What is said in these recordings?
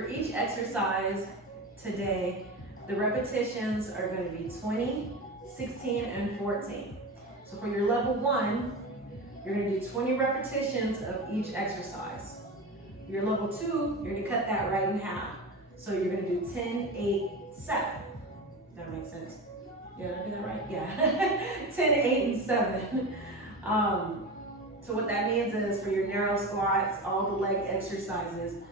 For each exercise today, the repetitions are going to be 20, 16, and 14. So for your level 1, you're going to do 20 repetitions of each exercise. Your level 2, you're going to cut that right in half. So you're going to do 10, 8, 7. Does that make sense? Yeah, did I do that right? Yeah. 10, 8, and 7. So what that means is for your narrow squats, all the leg exercises,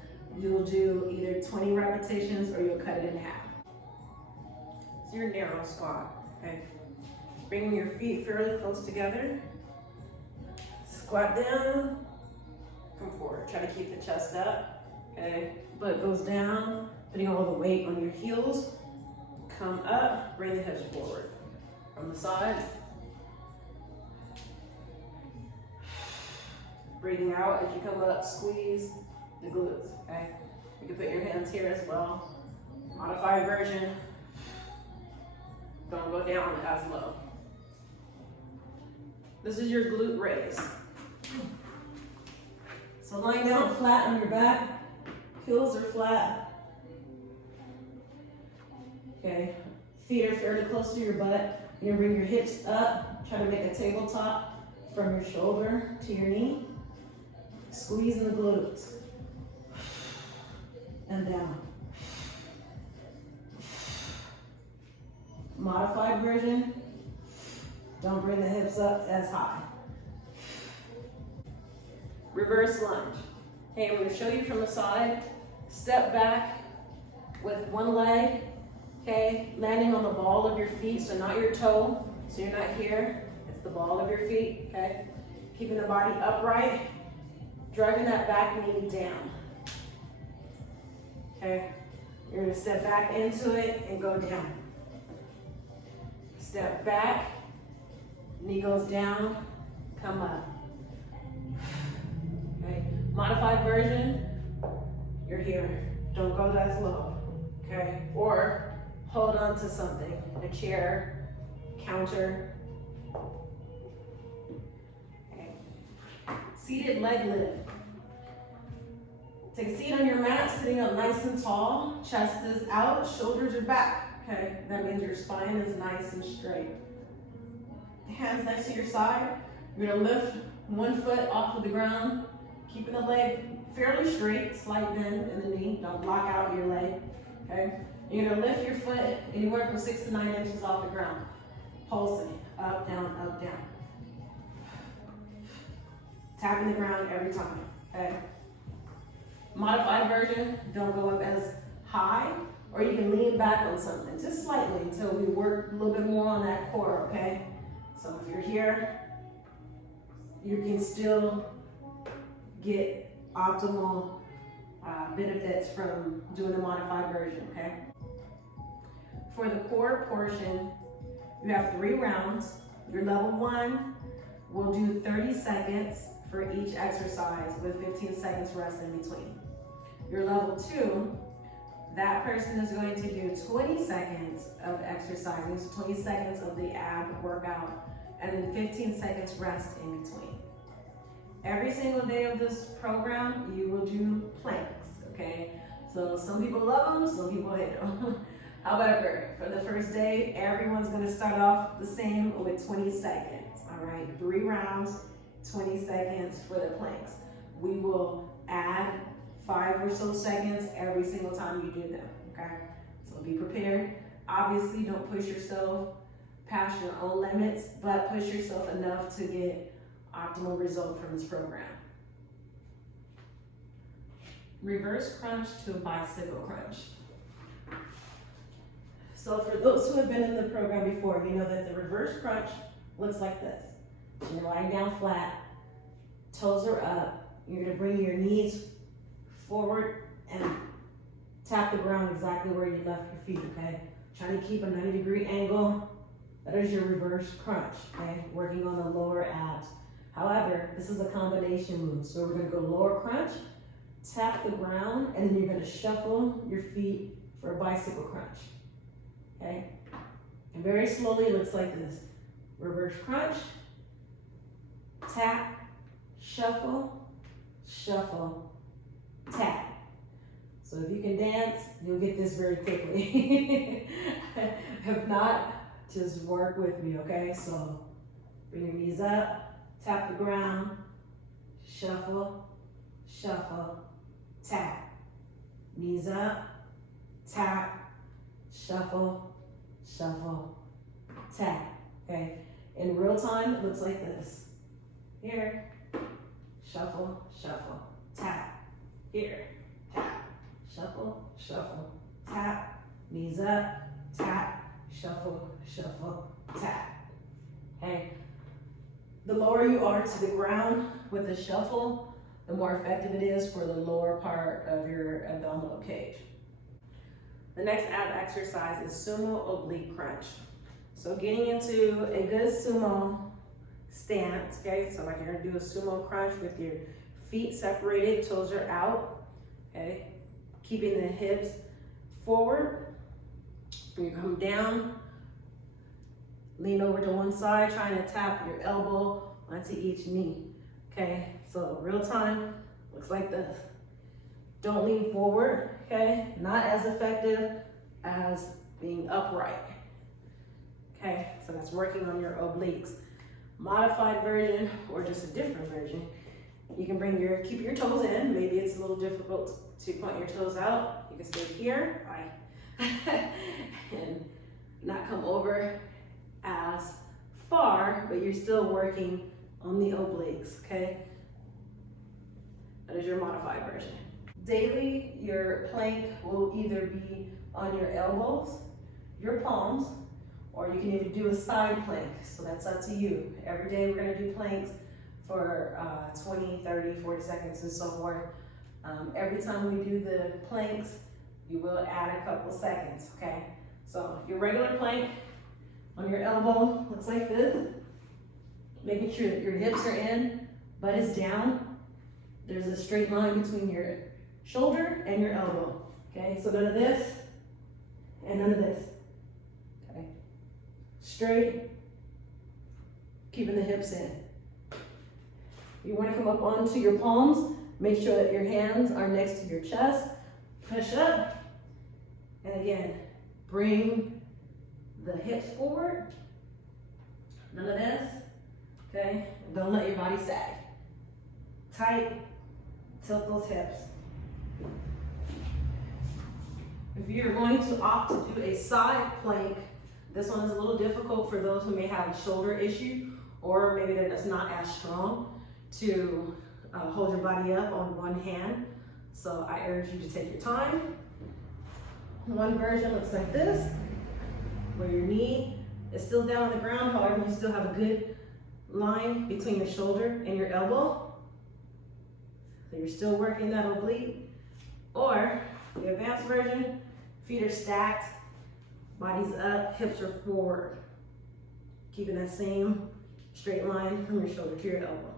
you'll do either 20 repetitions or you'll cut it in half. So your narrow squat, okay? Bringing your feet fairly close together. Squat down, come forward. Try to keep the chest up, okay? Butt goes down, putting all the weight on your heels. Come up, bring the hips forward. From the side. Breathing out as you come up, squeeze the glutes, okay? You can put your hands here as well. Modified version. Don't go down as low. This is your glute raise. So lying down flat on your back, heels are flat. Okay, feet are fairly close to your butt. You're gonna bring your hips up, try to make a tabletop from your shoulder to your knee. Squeezing the glutes. And down. Modified version, don't bring the hips up as high. Reverse lunge. Hey, I'm going to show you from the side. Step back with one leg, okay? Landing on the ball of your feet, so not your toe. So you're not here, it's the ball of your feet, okay? Keeping the body upright, driving that back knee down. Okay? You're going to step back into it and go down. Step back, knee goes down, come up. Okay? Modified version, you're here. Don't go that low, okay? Or hold on to something, a chair, counter. Okay. Seated leg lift. Take a seat on your mat, sitting up nice and tall. Chest is out, shoulders are back. Okay, that means your spine is nice and straight. Hands next to your side. You're gonna lift one foot off of the ground, keeping the leg fairly straight, slight bend in the knee. Don't block out your leg, okay? You're gonna lift your foot anywhere from 6 to 9 inches off the ground. Pulsing, up, down, tapping the ground every time, okay? Modified version, don't go up as high, or you can lean back on something, just slightly, until we work a little bit more on that core, okay? So if you're here, you can still get optimal benefits from doing the modified version, okay? For the core portion, you have 3 rounds. Your level 1 will do 30 seconds for each exercise with 15 seconds rest in between. Your level 2, that person is going to do 20 seconds of exercising, so 20 seconds of the ab workout, and then 15 seconds rest in between. Every single day of this program, you will do planks, okay? So some people love them, some people hate them. However, for the first day, everyone's gonna start off the same with 20 seconds, all right? 3 rounds, 20 seconds for the planks. We will add 5 or so seconds every single time you do them, okay? So be prepared. Obviously, don't push yourself past your own limits, but push yourself enough to get optimal result from this program. Reverse crunch to a bicycle crunch. So for those who have been in the program before, you know that the reverse crunch looks like this. You're lying down flat, toes are up. You're gonna bring your knees forward and tap the ground exactly where you left your feet, okay? Trying to keep a 90-degree angle. That is your reverse crunch, okay? Working on the lower abs. However, this is a combination move. So we're gonna go lower crunch, tap the ground, and then you're gonna shuffle your feet for a bicycle crunch, okay? And very slowly, it looks like this. Reverse crunch, tap, shuffle, shuffle, tap. So if you can dance, you'll get this very quickly. If not, just work with me, okay? So bring your knees up, tap the ground, shuffle, shuffle, tap. Knees up, tap, shuffle, shuffle, tap, okay? In real time, it looks like this. Here, shuffle, shuffle, tap. Here, tap, shuffle, shuffle, tap. Knees up, tap, shuffle, shuffle, tap. Okay? The lower you are to the ground with the shuffle, the more effective it is for the lower part of your abdominal cage. The next ab exercise is Sumo Oblique Crunch. So getting into a good sumo stance, okay? So like you're gonna do a sumo crunch with your feet separated, toes are out, okay? Keeping the hips forward. You come down, lean over to one side, trying to tap your elbow onto each knee, okay? So real time, looks like this. Don't lean forward, okay? Not as effective as being upright, okay? So that's working on your obliques. Modified version, or just a different version, you can keep your toes in. Maybe it's a little difficult to point your toes out. You can stay here, and not come over as far, but you're still working on the obliques, okay? That is your modified version. Daily, your plank will either be on your elbows, your palms, or you can even do a side plank, so that's up to you. Every day we're gonna do planks for 20, 30, 40 seconds and so forth. Every time we do the planks, you will add a couple seconds, okay? So your regular plank on your elbow looks like this. Making sure that your hips are in, butt is down. There's a straight line between your shoulder and your elbow, okay? So none of this and none of this, okay? Straight, keeping the hips in. You wanna come up onto your palms, make sure that your hands are next to your chest, push up, and again, bring the hips forward, none of this, okay? Don't let your body sag. Tight, tilt those hips. If you're going to opt to do a side plank, this one is a little difficult for those who may have a shoulder issue, or maybe they're just not as strong to hold your body up on one hand. So I urge you to take your time. One version looks like this, where your knee is still down on the ground, however, you still have a good line between your shoulder and your elbow. So you're still working that oblique. Or the advanced version, feet are stacked, body's up, hips are forward. Keeping that same straight line from your shoulder to your elbow.